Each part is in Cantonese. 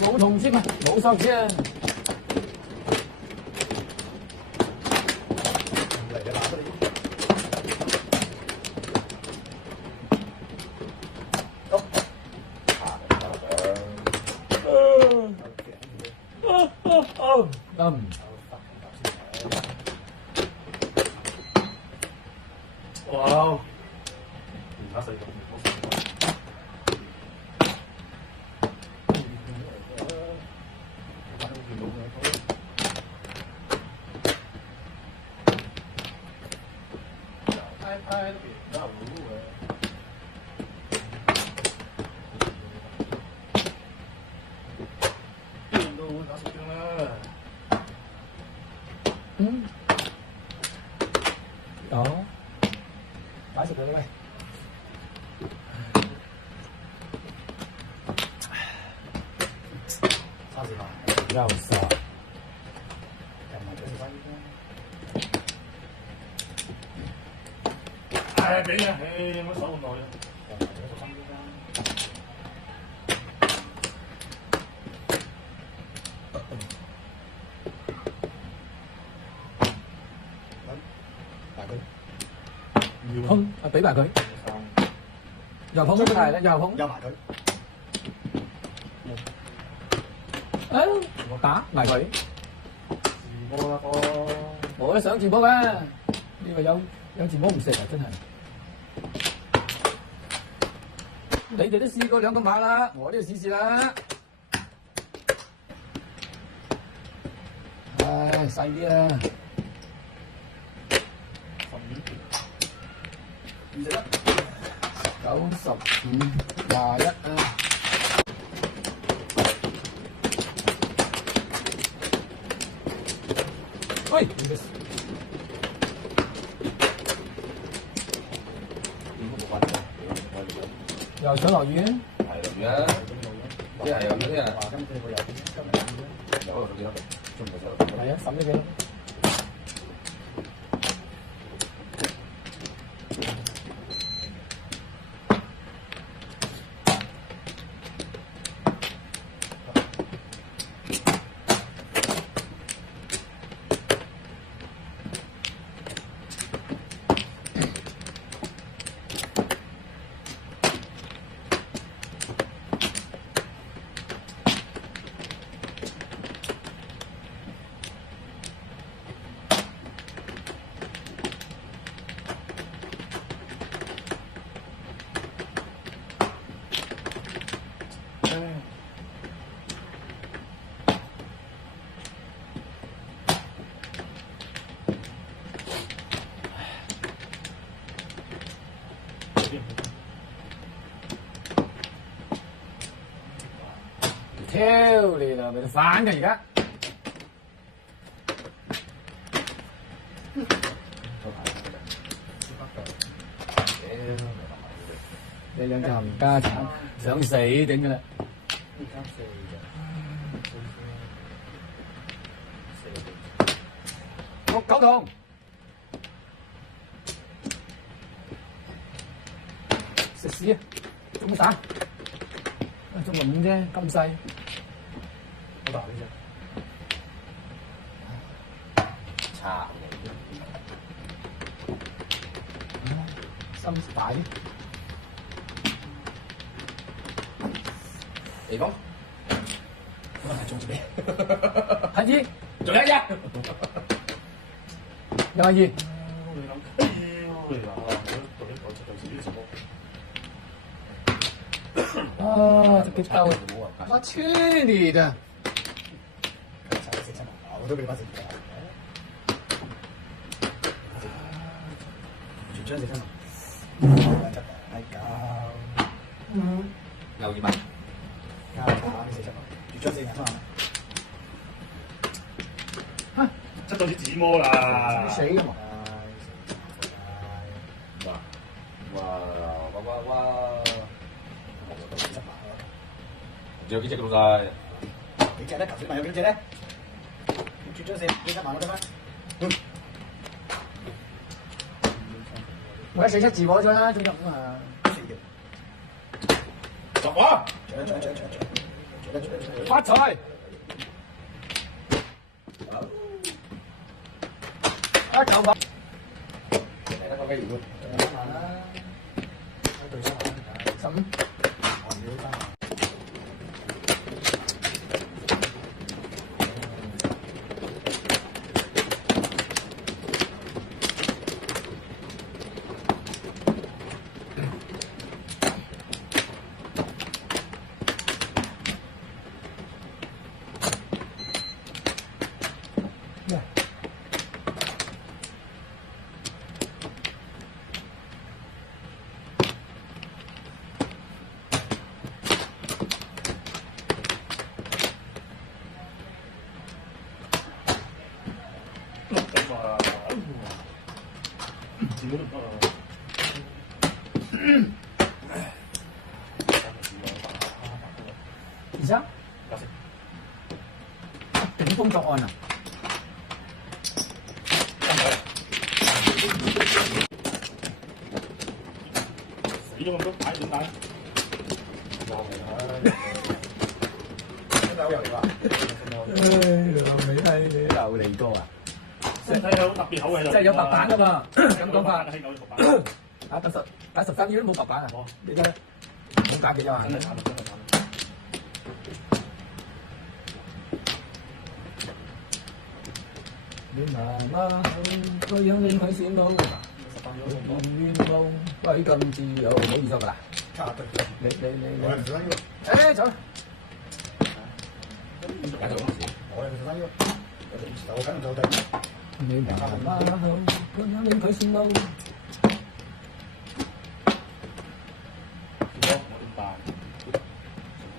冇同先啊，冇索先啊。嚟嘅喇你。哇！而家細個唔好拍拍都比較好嘅，邊都打手槍啦。嗯。đó bãi sụp rồi đây sao gì mà rau xào cầm mà cái gì ai俾啊？你冇手咁耐啊！cầm埋嗰個心先啦。không俾埋佢又碰咗佢咧，又碰休埋佢。我打埋佢，自波啦波，我都想自波啊！呢個有自波唔食啊，真係。你哋都試過兩個碼啦，我都要試試啦。唉，細啲啦。95、21啊！喂，又想落雨？係落雨啊！即係有啲人話今次會有今日有幾多？中唔中？係啊，審咗幾多？挑你啦，咪反嘅而家。你兩就唔家產，想死頂㗎啦！6九同，食屎啊！中乜蛋？中個5啫，咁細。好大呢隻。差心大啲。你講，我係中咗你。係二，仲有一隻。又係2。你諗，哎呦你話，我出到自己什麼？啊，這個刀，我去你的！我都俾翻食嘅。全張食親嘛？係搞。又2萬。加你食親嘛？全張食親嘛？出到啲紙魔啦！死㗎嘛！哇！仲有幾隻咁晒？幾隻咧？頭先問有幾隻咧？絕咗四幾萬我得咩？我一4-7字我咗啦，仲入啊！十啊！搶！發財！一球波。Này nó có cái gì luôn. 15。而家頂風作案啊！死咗咁多牌點解？你係有嚟過啊！身體有特別好嘅，即係有白板啊嘛，咁講法。係有白板。啊，打13秒都冇白板啊！你真係冇假期啊！真係慘啊！真係慘。你媽媽個樣令佢羨慕，願望歸咁自由，冇意思㗎啦。你，誒走。你媽媽個樣令佢羨慕。結果我點辦？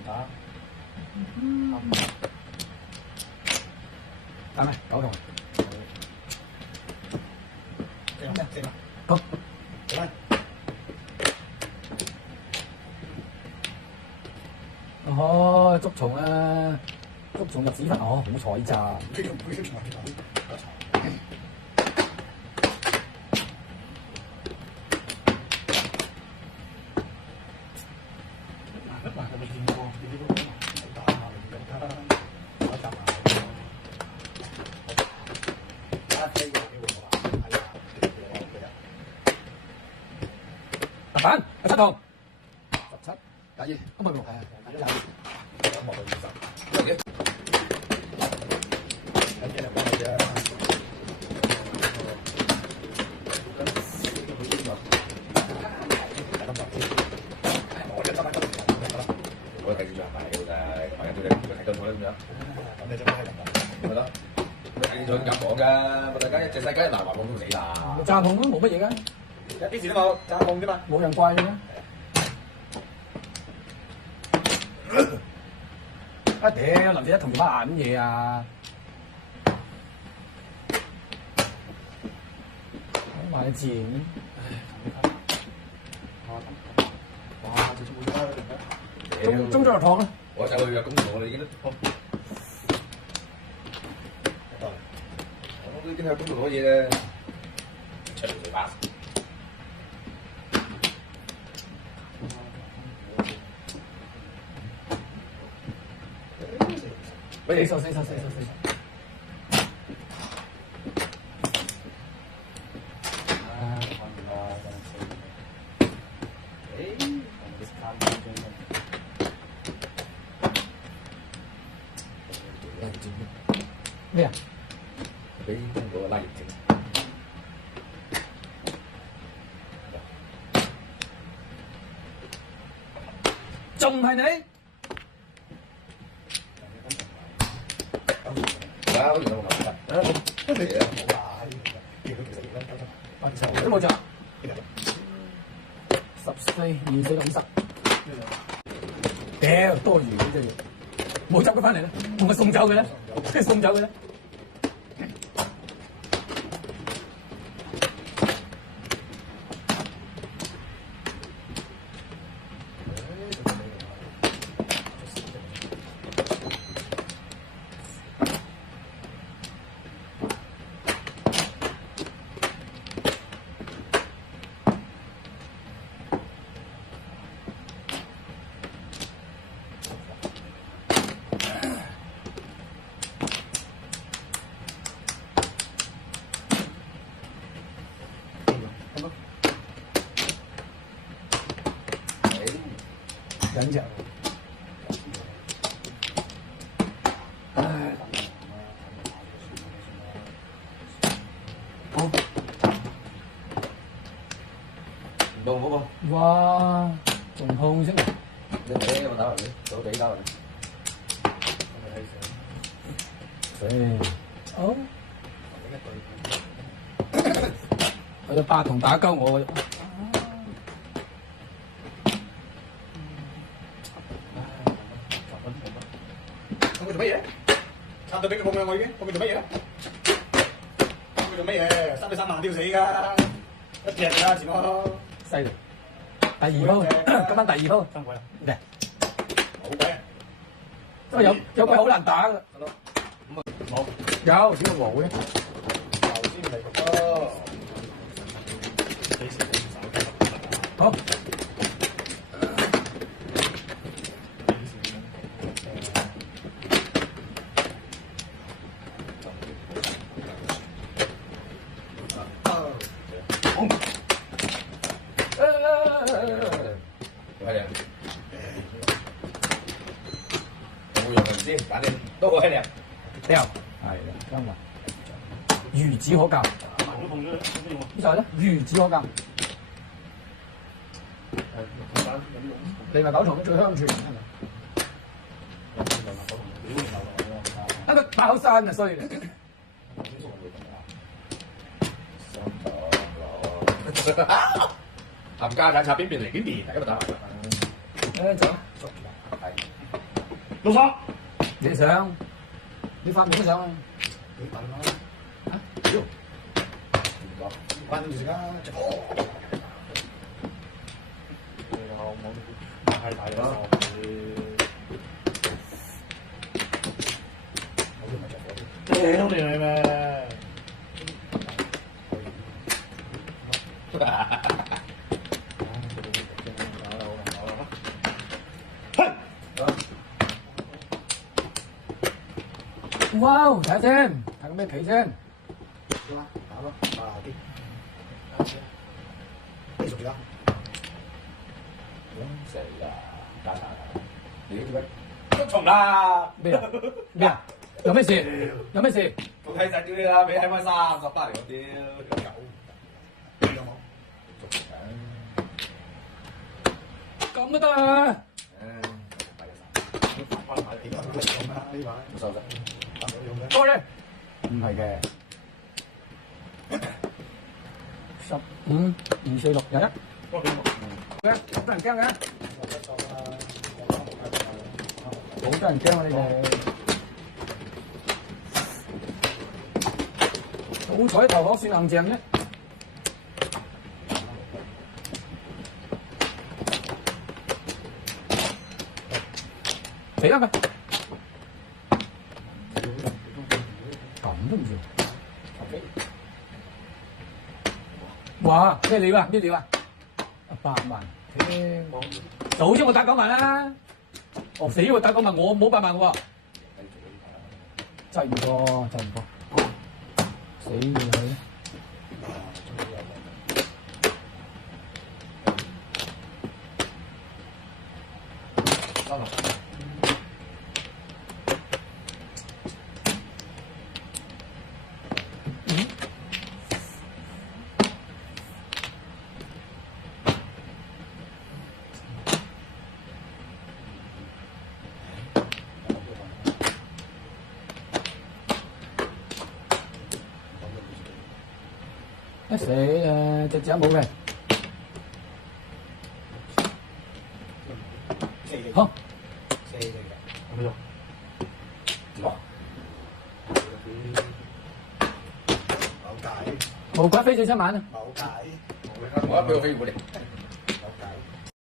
打。打咩？9筒。好。哦，捉蟲啊！捉蟲入屎忽，哦，好彩咋？白板7筒，17、22，唔係22。我睇住張牌嘅，買緊都睇到我咁樣。咁你真係咁講，係咯？睇住咁講㗎，我大家一隻世界難話講都死啦。炸筒都冇乜嘢㗎，一啲事都冇，炸夢啫嘛。冇人怪嘅咩？啊屌！林姐同條乜眼嘢啊？買咗錢，中咗落堂啦！我走去約工我哋已經都，我都已經喺工度攞嘢咧，出嚟做巴。喂，四手。咩啊？俾嗰個拉完整。仲係你？啊，好似有冇咁都冇着。14、24、50。屌，多餘嘅啫，冇執佢翻嚟啦，同佢送走佢啦，送走佢啦。好。我隻八筒打鳩我。咁佢做乜嘢？插到俾佢咁樣我已經，咁佢做乜嘢？咁佢做乜嘢？3對3萬吊死㗎，一隻㗎前我。犀利。第二鋪，今晚第二鋪。三鬼啊！嚟，冇鬼啊！因為有鬼好難打㗎。冇。有點會冇嘅？頭先嚟咯。好。係啊，有冇用唔知，反正都好輕掉，係啦，啱啦。孺子可教，慢咗碰咗，咁用啊！呢就係咧，孺子可教。利埋狗頭最香傳係咪？一個八口山啊，衰嘅。冚家產插邊邊嚟邊邊，大家咪打埋。誒走，老三，你上，你發面都上啊！你笨咯，關住先啦，太大啦！屌你咩？哇！睇下先，睇個咩皮先？打咯，快啲，繼續啦。死啦！加晒啦！你做咩？都重啦！咩啊？咩啊？有咩事？有咩事？仲睇實啲啦，俾喺翻30巴嚟我屌，有冇？咁都得啊？冇收得。多咧？唔係嘅，15、2、4、6、21。嘅，好多人驚嘅。好多人驚啊！你哋。好彩頭殼算硬淨啫。死啦佢！咁都唔要。哇！咩料啊？咩料啊？100萬。早知我打9萬啦。哦死喎！打9萬我冇8萬喎。真係唔過，真係唔過。死佢！一死隻隻冇嘅，好有冇用？冇鬼飛最7萬啊！冇計，我一俾我飛過嚟。